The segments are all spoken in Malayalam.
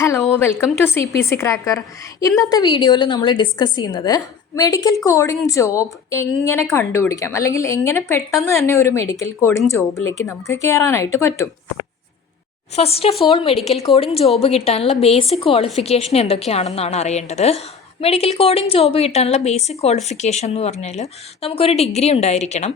Hello welcome to CPC cracker. ഇന്നത്തെ വീഡിയോയിൽ നമ്മൾ ഡിസ്കസ് ചെയ്യുന്നത് മെഡിക്കൽ കോഡിംഗ് ജോബ് എങ്ങനെ കണ്ടുപിടിക്കാം, അല്ലെങ്കിൽ എങ്ങനെ പെട്ടെന്ന് തന്നെ ഒരു മെഡിക്കൽ കോഡിംഗ് ജോബിലേക്ക് നമുക്ക് കയറാനായിട്ട് പറ്റും. First of all, medical coding job കിട്ടാനുള്ള ബേസിക് ക്വാളിഫിക്കേഷൻ എന്തൊക്കെയാണെന്നാണ് അറിയേണ്ടത്. മെഡിക്കൽ കോഡിംഗ് ജോബ് കിട്ടാനുള്ള ബേസിക് ക്വാളിഫിക്കേഷൻ എന്ന് പറഞ്ഞാൽ നമുക്കൊരു ഡിഗ്രി ഉണ്ടായിരിക്കണം.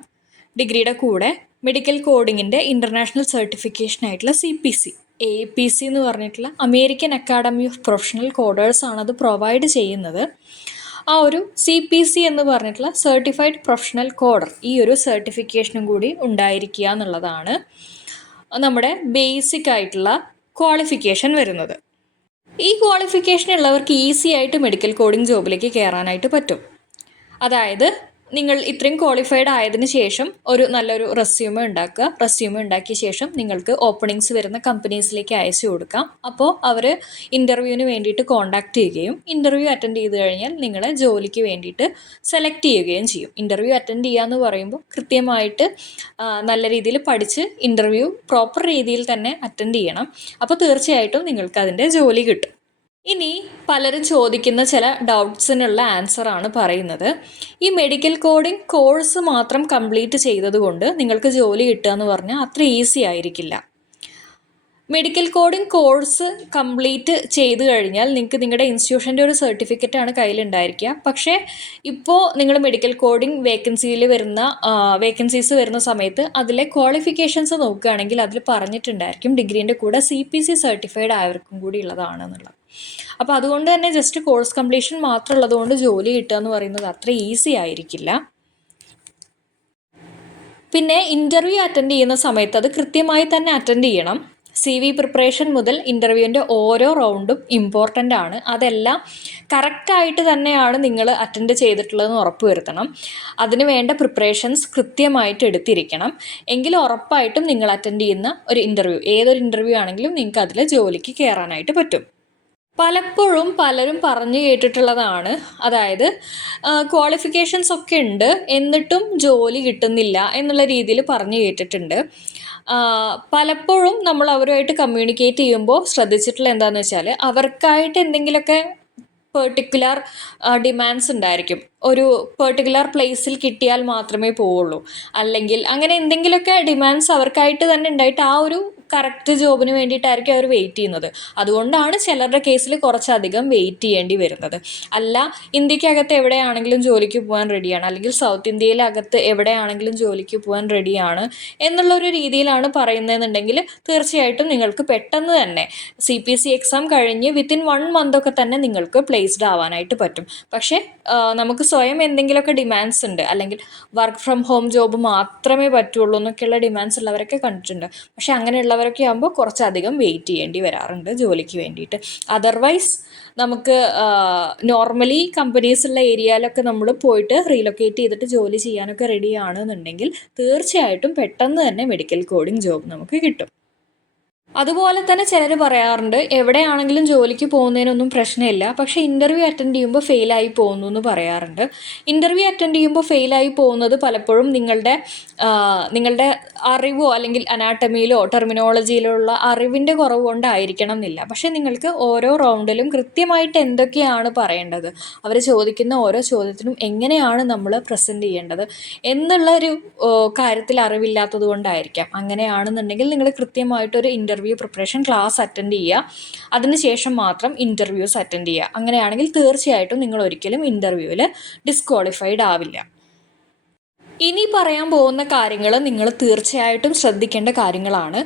ഡിഗ്രിയുടെ കൂടെ മെഡിക്കൽ കോഡിങ്ങിൻ്റെ ഇൻ്റർനാഷണൽ സർട്ടിഫിക്കേഷൻ ആയിട്ടുള്ള CPC APC എന്ന് പറഞ്ഞിട്ടുള്ള American academy of professional coders ആണ് അത് പ്രൊവൈഡ് ചെയ്യുന്നത്. ആ ഒരു CPC എന്ന് പറഞ്ഞിട്ടുള്ള സർട്ടിഫൈഡ് പ്രൊഫഷണൽ കോഡർ, ഈ ഒരു സർട്ടിഫിക്കേഷനും കൂടി ഉണ്ടായിരിക്കുക എന്നുള്ളതാണ് നമ്മുടെ ബേസിക് ആയിട്ടുള്ള ക്വാളിഫിക്കേഷൻ വരുന്നത്. ഈ ക്വാളിഫിക്കേഷൻ ഉള്ളവർക്ക് ഈസി ആയിട്ട് മെഡിക്കൽ കോഡിംഗ് ജോബിലേക്ക് കയറാനായിട്ട് പറ്റും. അതായത് നിങ്ങൾ ഇത്രയും ക്വാളിഫൈഡ് ആയതിനു ശേഷം ഒരു നല്ലൊരു റെസ്യൂമെ ഉണ്ടാക്കുക. റെസ്യൂമെ ഉണ്ടാക്കിയ ശേഷം നിങ്ങൾക്ക് ഓപ്പണിങ്സ് വരുന്ന കമ്പനീസിലേക്ക് അയച്ചു കൊടുക്കാം. അപ്പോൾ അവർ ഇൻ്റർവ്യൂവിന് വേണ്ടിയിട്ട് കോൺടാക്റ്റ് ചെയ്യുകയും ഇൻ്റർവ്യൂ അറ്റൻഡ് ചെയ്ത് കഴിഞ്ഞാൽ നിങ്ങളെ ജോലിക്ക് വേണ്ടിയിട്ട് സെലക്ട് ചെയ്യുകയും ചെയ്യും. ഇൻ്റർവ്യൂ അറ്റൻഡ് ചെയ്യുക എന്ന് പറയുമ്പോൾ കൃത്യമായിട്ട് നല്ല രീതിയിൽ പഠിച്ച് ഇൻ്റർവ്യൂ പ്രോപ്പർ രീതിയിൽ തന്നെ അറ്റൻഡ് ചെയ്യണം. അപ്പോൾ തീർച്ചയായിട്ടും നിങ്ങൾക്ക് അതിൻ്റെ ജോലി കിട്ടും. ഇനി പലരും ചോദിക്കുന്ന ചില ഡൗട്ട്സിനുള്ള ആൻസറാണ് പറയുന്നത്. ഈ മെഡിക്കൽ കോഡിംഗ് കോഴ്സ് മാത്രം കംപ്ലീറ്റ് ചെയ്തതുകൊണ്ട് നിങ്ങൾക്ക് ജോലി കിട്ടുക എന്ന് പറഞ്ഞാൽ അത്ര ഈസി ആയിരിക്കില്ല. മെഡിക്കൽ കോഡിംഗ് കോഴ്സ് കംപ്ലീറ്റ് ചെയ്ത് കഴിഞ്ഞാൽ നിങ്ങൾക്ക് നിങ്ങളുടെ ഇൻസ്റ്റിറ്റ്യൂഷൻ്റെ ഒരു സർട്ടിഫിക്കറ്റാണ് കയ്യിലുണ്ടായിരിക്കുക. പക്ഷേ ഇപ്പോൾ നിങ്ങൾ മെഡിക്കൽ കോഡിംഗ് വേക്കൻസീസ് വരുന്ന സമയത്ത് അതിലെ ക്വാളിഫിക്കേഷൻസ് നോക്കുകയാണെങ്കിൽ അതിൽ പറഞ്ഞിട്ടുണ്ടായിരിക്കും ഡിഗ്രീൻ്റെ കൂടെ CPC സർട്ടിഫൈഡ് ആയവർക്കും കൂടി ഉള്ളതാണെന്നുള്ളത്. അപ്പോൾ അതുകൊണ്ട് തന്നെ ജസ്റ്റ് കോഴ്സ് കംപ്ലീഷൻ മാത്രം ഉള്ളതുകൊണ്ട് ജോലി കിട്ടുക എന്ന് പറയുന്നത് അത്ര ഈസി ആയിരിക്കില്ല. പിന്നെ ഇൻ്റർവ്യൂ അറ്റൻഡ് ചെയ്യുന്ന സമയത്ത് അത് കൃത്യമായി തന്നെ അറ്റൻഡ് ചെയ്യണം. CV പ്രിപ്പറേഷൻ മുതൽ ഇൻ്റർവ്യൂവിൻ്റെ ഓരോ റൗണ്ടും ഇമ്പോർട്ടൻ്റ് ആണ്. അതെല്ലാം കറക്റ്റായിട്ട് തന്നെയാണ് നിങ്ങൾ അറ്റൻഡ് ചെയ്തിട്ടുള്ളതെന്ന് ഉറപ്പ് വരുത്തണം. അതിന് വേണ്ട പ്രിപ്പറേഷൻസ് കൃത്യമായിട്ട് എടുത്തിരിക്കണം. എങ്കിൽ ഉറപ്പായിട്ടും നിങ്ങൾ അറ്റൻഡ് ചെയ്യുന്ന ഒരു ഇൻ്റർവ്യൂ, ഏതൊരു ഇൻ്റർവ്യൂ ആണെങ്കിലും നിങ്ങൾക്ക് അതിൽ ജോലിക്ക് കയറാനായിട്ട് പറ്റും. പലപ്പോഴും പലരും പറഞ്ഞു കേട്ടിട്ടുള്ളതാണ്, അതായത് ക്വാളിഫിക്കേഷൻസ് ഒക്കെ ഉണ്ട് എന്നിട്ടും ജോലി കിട്ടുന്നില്ല എന്നുള്ള രീതിയിൽ പറഞ്ഞു കേട്ടിട്ടുണ്ട്. പലപ്പോഴും നമ്മൾ അവരുമായിട്ട് കമ്മ്യൂണിക്കേറ്റ് ചെയ്യുമ്പോൾ ശ്രദ്ധിച്ചിട്ടുള്ള എന്താണെന്ന് വെച്ചാൽ അവർക്കായിട്ട് എന്തെങ്കിലുമൊക്കെ പെർട്ടിക്കുലർ ഡിമാൻഡ്സ് ഉണ്ടായിരിക്കും. ഒരു പെർട്ടിക്കുലർ പ്ലേസിൽ കിട്ടിയാൽ മാത്രമേ പോവുള്ളൂ, അല്ലെങ്കിൽ അങ്ങനെ എന്തെങ്കിലുമൊക്കെ ഡിമാൻഡ്സ് അവർക്കായിട്ട് തന്നെ ഉണ്ടായിട്ട് ആ ഒരു കറക്റ്റ് ജോബിന് വേണ്ടിയിട്ടായിരിക്കും അവർ വെയിറ്റ് ചെയ്യുന്നത്. അതുകൊണ്ടാണ് ചിലരുടെ കേസിൽ കുറച്ചധികം വെയിറ്റ് ചെയ്യേണ്ടി വരുന്നത്. അല്ല, ഇന്ത്യക്കകത്ത് എവിടെയാണെങ്കിലും ജോലിക്ക് പോകാൻ റെഡിയാണ്, അല്ലെങ്കിൽ സൗത്ത് ഇന്ത്യയിലകത്ത് എവിടെയാണെങ്കിലും ജോലിക്ക് പോകാൻ റെഡിയാണ് എന്നുള്ളൊരു രീതിയിലാണ് പറയുന്നതെന്നുണ്ടെങ്കിൽ തീർച്ചയായിട്ടും നിങ്ങൾക്ക് പെട്ടെന്ന് തന്നെ CPC എക്സാം കഴിഞ്ഞ് വിത്തിൻ 1 മന്തൊക്കെ തന്നെ നിങ്ങൾക്ക് പ്ലേസ്ഡ് ആവാനായിട്ട് പറ്റും. പക്ഷേ നമുക്ക് സ്വയം എന്തെങ്കിലുമൊക്കെ ഡിമാൻഡ്സ് ഉണ്ട്, അല്ലെങ്കിൽ വർക്ക് ഫ്രം ഹോം ജോബ് മാത്രമേ പറ്റുള്ളൂ എന്നൊക്കെയുള്ള ഡിമാൻഡ്സ് ഉള്ളവരൊക്കെ കണ്ടിട്ടുണ്ട്. പക്ഷേ അങ്ങനെയുള്ളവരൊക്കെ ആകുമ്പോൾ കുറച്ചധികം വെയിറ്റ് ചെയ്യേണ്ടി വരാറുണ്ട് ജോലിക്ക് വേണ്ടിയിട്ട്. അതർവൈസ് നമുക്ക് നോർമലി കമ്പനീസുള്ള ഏരിയയിലൊക്കെ നമ്മൾ പോയിട്ട് റീലൊക്കേറ്റ് ചെയ്തിട്ട് ജോലി ചെയ്യാനൊക്കെ റെഡിയാണെന്നുണ്ടെങ്കിൽ തീർച്ചയായിട്ടും പെട്ടെന്ന് തന്നെ മെഡിക്കൽ കോഡിംഗ് ജോബ് നമുക്ക് കിട്ടും. അതുപോലെ തന്നെ ചിലർ പറയാറുണ്ട് എവിടെയാണെങ്കിലും ജോലിക്ക് പോകുന്നതിനൊന്നും പ്രശ്നമില്ല, പക്ഷേ ഇൻ്റർവ്യൂ അറ്റൻഡ് ചെയ്യുമ്പോൾ ഫെയിലായി പോകുന്നു എന്ന് പറയാറുണ്ട്. ഇൻ്റർവ്യൂ അറ്റൻഡ് ചെയ്യുമ്പോൾ ഫെയിലായി പോകുന്നത് പലപ്പോഴും നിങ്ങളുടെ അറിവോ അല്ലെങ്കിൽ അനാട്ടമിയിലോ ടെർമിനോളജിയിലോ ഉള്ള അറിവിൻ്റെ കുറവ് കൊണ്ടായിരിക്കണം എന്നില്ല. പക്ഷേ നിങ്ങൾക്ക് ഓരോ റൗണ്ടിലും കൃത്യമായിട്ട് എന്തൊക്കെയാണ് പറയേണ്ടത്, അവർ ചോദിക്കുന്ന ഓരോ ചോദ്യത്തിനും എങ്ങനെയാണ് നമ്മൾ പ്രസൻറ്റ് ചെയ്യേണ്ടത് എന്നുള്ളൊരു കാര്യത്തിൽ അറിവില്ലാത്തത് കൊണ്ടായിരിക്കാം. അങ്ങനെയാണെന്നുണ്ടെങ്കിൽ നിങ്ങൾ കൃത്യമായിട്ടൊരു ഇൻ്റർവ്യൂ പ്രിപ്പറേഷൻ ക്ലാസ് അറ്റൻഡ് ചെയ്യുക, അതിനുശേഷം മാത്രം ഇൻ്റർവ്യൂസ് അറ്റൻഡ് ചെയ്യുക. അങ്ങനെയാണെങ്കിൽ തീർച്ചയായിട്ടും നിങ്ങൾ ഒരിക്കലും ഇൻ്റർവ്യൂവിൽ ഡിസ്ക്വാളിഫൈഡ് ആവില്ല. ഇനി പറയാൻ പോകുന്ന കാര്യങ്ങൾ നിങ്ങൾ തീർച്ചയായിട്ടും ശ്രദ്ധിക്കേണ്ട കാര്യങ്ങളാണ്.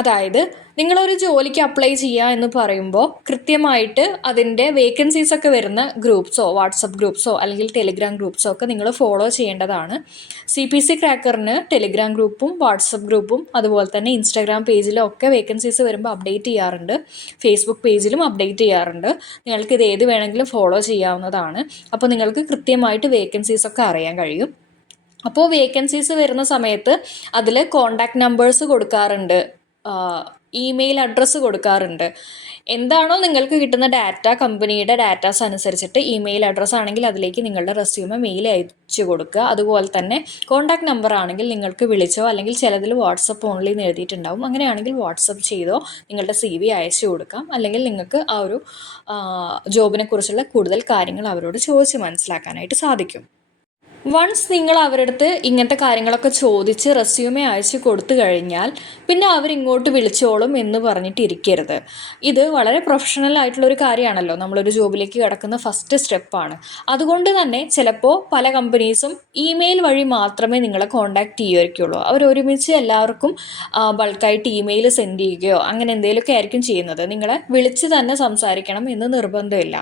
അതായത് നിങ്ങളൊരു ജോലിക്ക് അപ്ലൈ ചെയ്യുക എന്ന് പറയുമ്പോൾ കൃത്യമായിട്ട് അതിൻ്റെ വേക്കൻസീസ് ഒക്കെ വരുന്ന ഗ്രൂപ്പ്സോ വാട്സപ്പ് ഗ്രൂപ്പ്സോ അല്ലെങ്കിൽ ടെലിഗ്രാം ഗ്രൂപ്പ്സോ ഒക്കെ നിങ്ങൾ ഫോളോ ചെയ്യേണ്ടതാണ്. CPC ക്രാക്കറിന് ടെലിഗ്രാം ഗ്രൂപ്പും വാട്സപ്പ് ഗ്രൂപ്പും അതുപോലെ തന്നെ ഇൻസ്റ്റാഗ്രാം പേജിലും ഒക്കെ വേക്കൻസീസ് വരുമ്പോൾ അപ്ഡേറ്റ് ചെയ്യാറുണ്ട്. ഫേസ്ബുക്ക് പേജിലും അപ്ഡേറ്റ് ചെയ്യാറുണ്ട്. നിങ്ങൾക്ക് ഇത് ഏത് വേണമെങ്കിലും ഫോളോ ചെയ്യാവുന്നതാണ്. അപ്പോൾ നിങ്ങൾക്ക് കൃത്യമായിട്ട് വേക്കൻസീസ് ഒക്കെ അറിയാൻ കഴിയും. അപ്പോൾ വേക്കൻസീസ് വരുന്ന സമയത്ത് അതിൽ കോണ്ടാക്ട് നമ്പേഴ്സ് കൊടുക്കാറുണ്ട്. ഇമെയിൽ അഡ്രസ്സ് കൊടുക്കാറുണ്ട്. എന്താണോ നിങ്ങൾക്ക് കിട്ടുന്ന ഡാറ്റ, കമ്പനിയുടെ ഡാറ്റാസ് അനുസരിച്ചിട്ട് ഇമെയിൽ അഡ്രസ്സ് ആണെങ്കിൽ അതിലേക്ക് നിങ്ങളുടെ റെസ്യൂമെ മെയിൽ അയച്ചു കൊടുക്കുക. അതുപോലെ തന്നെ കോൺടാക്ട് നമ്പർ ആണെങ്കിൽ നിങ്ങൾക്ക് വിളിച്ചോ, അല്ലെങ്കിൽ ചിലതിൽ വാട്സപ്പ് ഓൺലി എന്ന് എഴുതിയിട്ടുണ്ടാവും, അങ്ങനെയാണെങ്കിൽ വാട്സപ്പ് ചെയ്തോ നിങ്ങളുടെ CV അയച്ചു കൊടുക്കാം. അല്ലെങ്കിൽ നിങ്ങൾക്ക് ആ ഒരു ജോബിനെ കുറിച്ചുള്ള കൂടുതൽ കാര്യങ്ങൾ അവരോട് ചോദിച്ച് മനസ്സിലാക്കാനായിട്ട് സാധിക്കും. വൺസ് നിങ്ങൾ അവരുടെ അടുത്ത് ഇങ്ങനത്തെ കാര്യങ്ങളൊക്കെ ചോദിച്ച് റെസ്യൂമെ അയച്ചു കൊടുത്തു കഴിഞ്ഞാൽ പിന്നെ അവരിങ്ങോട്ട് വിളിച്ചോളും എന്ന് പറഞ്ഞിട്ട് ഇരിക്കരുത്. ഇത് വളരെ പ്രൊഫഷണൽ ആയിട്ടുള്ളൊരു കാര്യമാണല്ലോ, നമ്മളൊരു ജോബിലേക്ക് കിടക്കുന്ന ഫസ്റ്റ് സ്റ്റെപ്പാണ്. അതുകൊണ്ട് തന്നെ ചിലപ്പോൾ പല കമ്പനീസും ഇമെയിൽ വഴി മാത്രമേ നിങ്ങളെ കോൺടാക്ട് ചെയ്യുമായിരിക്കുള്ളൂ. അവരൊരുമിച്ച് എല്ലാവർക്കും ബൾക്കായിട്ട് ഇമെയിൽ സെൻഡ് ചെയ്യുകയോ അങ്ങനെ എന്തെങ്കിലുമൊക്കെ ആയിരിക്കും ചെയ്യുന്നത്. നിങ്ങളെ വിളിച്ച് തന്നെ സംസാരിക്കണം എന്ന് നിർബന്ധമില്ല.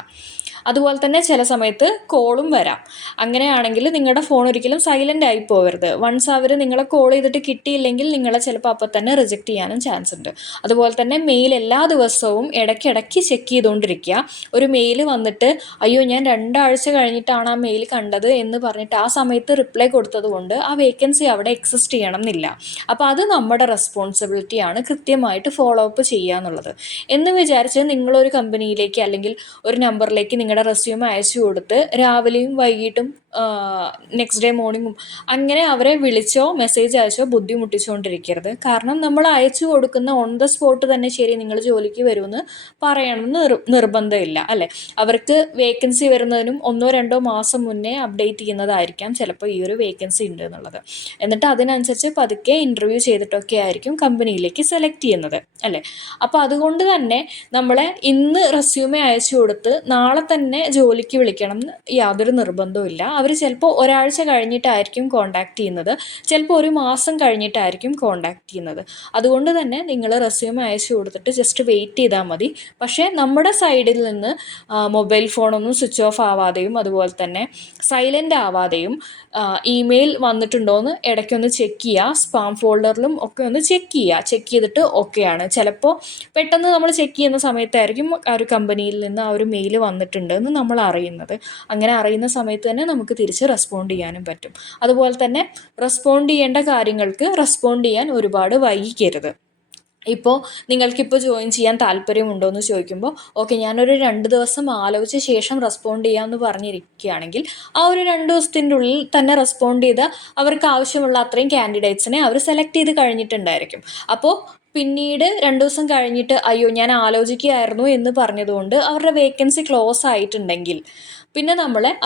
അതുപോലെ തന്നെ ചില സമയത്ത് കോളും വരാം. അങ്ങനെയാണെങ്കിൽ നിങ്ങളുടെ ഫോൺ ഒരിക്കലും സൈലൻ്റ് ആയി പോകരുത്. വൺസ് അവർ നിങ്ങളെ കോൾ ചെയ്തിട്ട് കിട്ടിയില്ലെങ്കിൽ നിങ്ങളെ ചിലപ്പോൾ അപ്പം തന്നെ റിജക്റ്റ് ചെയ്യാനും ചാൻസ് ഉണ്ട്. അതുപോലെ തന്നെ മെയിൽ എല്ലാ ദിവസവും ഇടയ്ക്കിടയ്ക്ക് ചെക്ക് ചെയ്തുകൊണ്ടിരിക്കുക. ഒരു മെയിൽ വന്നിട്ട് അയ്യോ ഞാൻ 2 ആഴ്ച കഴിഞ്ഞിട്ടാണ് ആ മെയിൽ കണ്ടത് എന്ന് പറഞ്ഞിട്ട് ആ സമയത്ത് റിപ്ലൈ കൊടുത്തത് കൊണ്ട് ആ വേക്കൻസി അവിടെ എക്സിസ്റ്റ് ചെയ്യണം എന്നില്ല. അപ്പോൾ അത് നമ്മുടെ റെസ്പോൺസിബിലിറ്റിയാണ് കൃത്യമായിട്ട് ഫോളോ അപ്പ് ചെയ്യുക എന്നുള്ളത്. എന്ന് വിചാരിച്ച് നിങ്ങളൊരു കമ്പനിയിലേക്ക് അല്ലെങ്കിൽ ഒരു നമ്പറിലേക്ക് നിങ്ങളുടെ റെസ്യൂമെ അയച്ചു കൊടുത്ത് രാവിലെയും വൈകിട്ടും നെക്സ്റ്റ് ഡേ മോർണിംഗും അങ്ങനെ അവരെ വിളിച്ചോ മെസ്സേജ് അയച്ചോ ബുദ്ധിമുട്ടിച്ചുകൊണ്ടിരിക്കരുത്. കാരണം നമ്മൾ അയച്ചു കൊടുക്കുന്ന ഓൺ ദ സ്പോട്ട് തന്നെ ശരി നിങ്ങൾ ജോലിക്ക് വരുമെന്ന് പറയണമെന്ന് നിർബന്ധമില്ല അല്ലേ. അവർക്ക് വേക്കൻസി വരുന്നതിനും 1-2 മാസം മുന്നേ അപ്ഡേറ്റ് ചെയ്യുന്നതായിരിക്കാം ചിലപ്പോൾ ഈ ഒരു വേക്കൻസി ഉണ്ട് എന്നുള്ളത്. എന്നിട്ട് അതിനനുസരിച്ച് പതുക്കെ ഇൻ്റർവ്യൂ ചെയ്തിട്ടൊക്കെ ആയിരിക്കും കമ്പനിയിലേക്ക് സെലക്ട് ചെയ്യുന്നത് അല്ലേ. അപ്പോൾ അതുകൊണ്ട് തന്നെ നമ്മളെ ഇന്ന് റെസ്യൂമെ അയച്ചു കൊടുത്ത് നാളെ തന്നെ ജോലിക്ക് വിളിക്കണം എന്ന് യാതൊരു നിർബന്ധവും ഇല്ല. അവർ ചിലപ്പോൾ ഒരാഴ്ച കഴിഞ്ഞിട്ടായിരിക്കും കോൺടാക്ട് ചെയ്യുന്നത്, ചിലപ്പോൾ 1 മാസം കഴിഞ്ഞിട്ടായിരിക്കും കോൺടാക്ട് ചെയ്യുന്നത്. അതുകൊണ്ട് തന്നെ നിങ്ങൾ റെസ്യൂമെ അയച്ചു കൊടുത്തിട്ട് ജസ്റ്റ് വെയിറ്റ് ചെയ്താൽ മതി. പക്ഷേ നമ്മുടെ സൈഡിൽ നിന്ന് മൊബൈൽ ഫോണൊന്നും സ്വിച്ച് ഓഫ് ആവാതെയും അതുപോലെ തന്നെ സൈലൻ്റ് ആവാതെയും ഇമെയിൽ വന്നിട്ടുണ്ടോ എന്ന് ഇടയ്ക്കൊന്ന് ചെക്ക് ചെയ്യുക. സ്പാം ഫോൾഡറിലും ഒക്കെ ഒന്ന് ചെക്ക് ചെയ്യുക. ചെക്ക് ചെയ്തിട്ട് ഓക്കെയാണ്. ചിലപ്പോൾ പെട്ടെന്ന് നമ്മൾ ചെക്ക് ചെയ്യുന്ന സമയത്തായിരിക്കും ആ ഒരു കമ്പനിയിൽ നിന്ന് ആ ഒരു മെയിൽ വന്നിട്ടുണ്ട് എന്ന് നമ്മൾ അറിയുന്നത്. അങ്ങനെ അറിയുന്ന സമയത്ത് തന്നെ നമുക്ക് തിരിച്ച് റെസ്പോണ്ട് ചെയ്യാനും പറ്റും. അതുപോലെ തന്നെ റെസ്പോണ്ട് ചെയ്യേണ്ട കാര്യങ്ങൾക്ക് റെസ്പോണ്ട് ചെയ്യാൻ ഒരുപാട് വൈകിക്കരുത്. ഇപ്പോൾ നിങ്ങൾക്കിപ്പോൾ ജോയിൻ ചെയ്യാൻ താല്പര്യമുണ്ടോ എന്ന് ചോദിക്കുമ്പോൾ ഓക്കെ ഞാനൊരു 2 ദിവസം ആലോചിച്ച ശേഷം റെസ്പോണ്ട് ചെയ്യാമെന്ന് പറഞ്ഞിരിക്കുകയാണെങ്കിൽ ആ ഒരു 2 ദിവസത്തിൻ്റെ ഉള്ളിൽ തന്നെ റെസ്പോണ്ട് ചെയ്ത് അവർക്ക് ആവശ്യമുള്ള അത്രയും കാൻഡിഡേറ്റ്സിനെ അവർ സെലക്ട് ചെയ്ത് കഴിഞ്ഞിട്ടുണ്ടായിരിക്കും. അപ്പോൾ പിന്നീട് 2 ദിവസം കഴിഞ്ഞിട്ട് അയ്യോ ഞാൻ ആലോചിക്കുകയായിരുന്നു എന്ന് പറഞ്ഞതുകൊണ്ട് അവരുടെ വേക്കൻസി ക്ലോസ് ആയിട്ടുണ്ടെങ്കിൽ പിന്നെ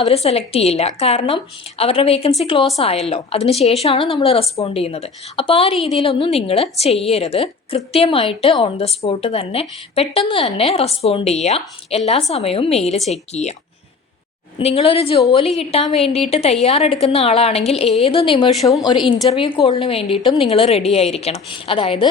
അവർ സെലക്ട് ചെയ്യില്ല. കാരണം അവരുടെ വേക്കൻസി ക്ലോസ് ആയല്ലോ, അതിനുശേഷമാണ് നമ്മൾ റെസ്പോണ്ട് ചെയ്യുന്നത്. അപ്പോൾ ആ രീതിയിലൊന്നും നിങ്ങൾ ചെയ്യരുത്. കൃത്യമായിട്ട് ഓൺ ദ സ്പോട്ട് തന്നെ പെട്ടെന്ന് തന്നെ റെസ്പോണ്ട് ചെയ്യുക. എല്ലാ സമയവും മെയിൽ ചെക്ക് ചെയ്യുക. നിങ്ങളൊരു ജോലി കിട്ടാൻ വേണ്ടിയിട്ട് തയ്യാറെടുക്കുന്ന ആളാണെങ്കിൽ ഏത് നിമിഷവും ഒരു ഇൻ്റർവ്യൂ കോളിന് വേണ്ടിയിട്ടും നിങ്ങൾ റെഡി ആയിരിക്കണം. അതായത്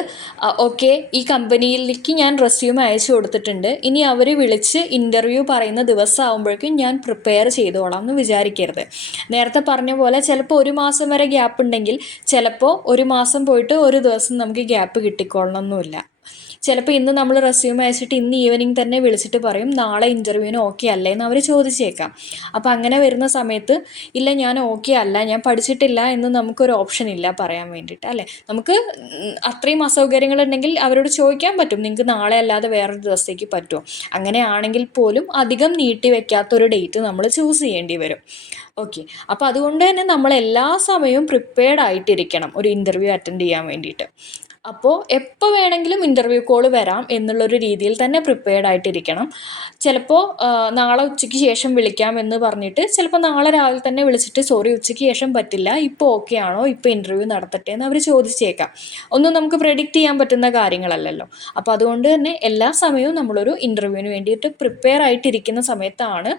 ഓക്കെ ഈ കമ്പനിയിലേക്ക് ഞാൻ റെസ്യൂമെ അയച്ചു കൊടുത്തിട്ടുണ്ട്, ഇനി അവർ വിളിച്ച് ഇൻ്റർവ്യൂ പറയുന്ന ദിവസം ആകുമ്പോഴേക്കും ഞാൻ പ്രിപ്പയർ ചെയ്തോളാം എന്ന് വിചാരിക്കരുത്. നേരത്തെ പറഞ്ഞ പോലെ ചിലപ്പോൾ 1 മാസം വരെ ഗ്യാപ്പ് ഉണ്ടെങ്കിൽ ചിലപ്പോൾ 1 മാസം പോയിട്ട് 1 ദിവസം നമുക്ക് ഗ്യാപ്പ് കിട്ടിക്കൊള്ളണമെന്നില്ല. ചിലപ്പോൾ ഇന്ന് നമ്മൾ റെസ്യൂമെ അയച്ചിട്ട് ഇന്ന് ഈവനിങ് തന്നെ വിളിച്ചിട്ട് പറയും നാളെ ഇൻ്റർവ്യൂവിന് ഓക്കെ അല്ലേ എന്ന് അവർ ചോദിച്ചേക്കാം. അപ്പോൾ അങ്ങനെ വരുന്ന സമയത്ത് ഇല്ല ഞാൻ ഓക്കെ അല്ല, ഞാൻ പഠിച്ചിട്ടില്ല എന്ന് നമുക്കൊരു ഓപ്ഷൻ ഇല്ല പറയാൻ വേണ്ടിയിട്ട് അല്ലേ. നമുക്ക് അത്രയും അസൗകര്യങ്ങളുണ്ടെങ്കിൽ അവരോട് ചോദിക്കാൻ പറ്റും നിങ്ങൾക്ക് നാളെ അല്ലാതെ വേറൊരു ദിവസത്തേക്ക് പറ്റുമോ. അങ്ങനെയാണെങ്കിൽ പോലും അധികം നീട്ടി വെക്കാത്തൊരു ഡേറ്റ് നമ്മൾ ചൂസ് ചെയ്യേണ്ടി വരും. ഓക്കെ, അപ്പോൾ അതുകൊണ്ട് തന്നെ നമ്മൾ എല്ലാ സമയവും പ്രിപ്പയർഡ് ആയിട്ടിരിക്കണം ഒരു ഇൻ്റർവ്യൂ അറ്റൻഡ് ചെയ്യാൻ വേണ്ടിയിട്ട്. അപ്പോൾ എപ്പോൾ വേണമെങ്കിലും ഇൻ്റർവ്യൂ കോൾ വരാം എന്നുള്ളൊരു രീതിയിൽ തന്നെ പ്രിപ്പയർഡ് ആയിട്ടിരിക്കണം. ചിലപ്പോൾ നാളെ ഉച്ചയ്ക്ക് ശേഷം വിളിക്കാം എന്ന് പറഞ്ഞിട്ട് ചിലപ്പോൾ നാളെ രാവിലെ തന്നെ വിളിച്ചിട്ട് സോറി ഉച്ചയ്ക്ക് ശേഷം പറ്റില്ല, ഇപ്പോൾ ഓക്കെ ആണോ, ഇപ്പോൾ ഇൻ്റർവ്യൂ നടത്തട്ടെ എന്ന് അവർ ചോദിച്ചേക്കാം. ഒന്നും നമുക്ക് പ്രെഡിക്റ്റ് ചെയ്യാൻ പറ്റുന്ന കാര്യങ്ങളല്ലല്ലോ. അപ്പോൾ അതുകൊണ്ട് തന്നെ എല്ലാ സമയവും നമ്മളൊരു ഇൻ്റർവ്യൂവിന് വേണ്ടിയിട്ട് പ്രിപ്പയർ ആയിട്ടിരിക്കുന്ന സമയത്താണ്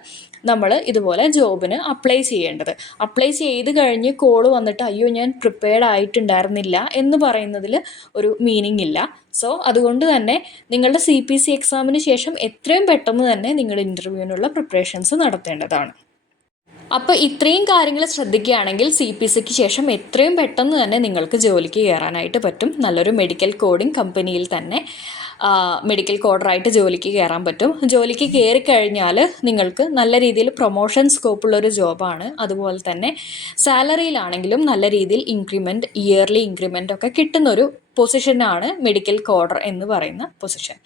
നമ്മൾ ഇതുപോലെ ജോബിന് അപ്ലൈ ചെയ്യേണ്ടത്. അപ്ലൈ ചെയ്ത് കഴിഞ്ഞ് കോൾ വന്നിട്ട് അയ്യോ ഞാൻ പ്രിപ്പയർഡ് ആയിട്ടുണ്ടായിരുന്നില്ല എന്ന് പറയുന്നതിൽ ഒരു മീനിങ് ഇല്ല. സോ അതുകൊണ്ട് തന്നെ നിങ്ങളുടെ CPC എക്സാമിന് ശേഷം എത്രയും പെട്ടെന്ന് തന്നെ നിങ്ങൾ ഇൻ്റർവ്യൂവിനുള്ള പ്രിപ്പറേഷൻസ് നടത്തേണ്ടതാണ്. അപ്പോൾ ഇത്രയും കാര്യങ്ങൾ ശ്രദ്ധിക്കുകയാണെങ്കിൽ CPCക്ക് ശേഷം എത്രയും പെട്ടെന്ന് തന്നെ നിങ്ങൾക്ക് ജോലിക്ക് കയറാനായിട്ട് പറ്റും. നല്ലൊരു മെഡിക്കൽ കോഡിംഗ് കമ്പനിയിൽ തന്നെ മെഡിക്കൽ കോഡറായിട്ട് ജോലിക്ക് കയറാൻ പറ്റും. ജോലിക്ക് കയറിക്കഴിഞ്ഞാൽ നിങ്ങൾക്ക് നല്ല രീതിയിൽ പ്രൊമോഷൻ സ്കോപ്പുള്ളൊരു ജോബാണ്. അതുപോലെ തന്നെ സാലറിയിലാണെങ്കിലും നല്ല രീതിയിൽ ഇൻക്രിമെൻറ്റ്, ഇയർലി ഇൻക്രിമെൻ്റ് ഒക്കെ കിട്ടുന്നൊരു പൊസിഷനാണ് മെഡിക്കൽ കോഡർ എന്ന് പറയുന്ന പൊസിഷൻ.